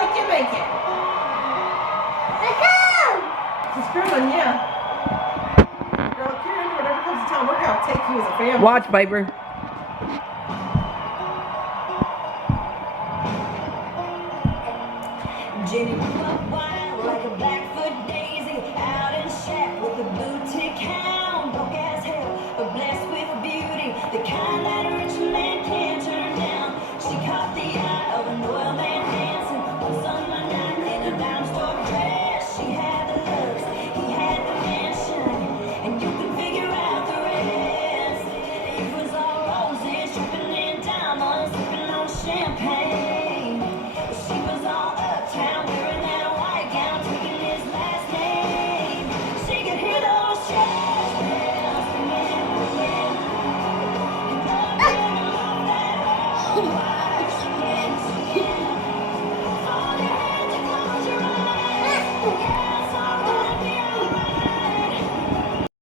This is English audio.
like you make it. It's growing, yeah. Girl, Kieran, whatever comes to town, we're going to take you as a family. Watch, Piper. Jenny,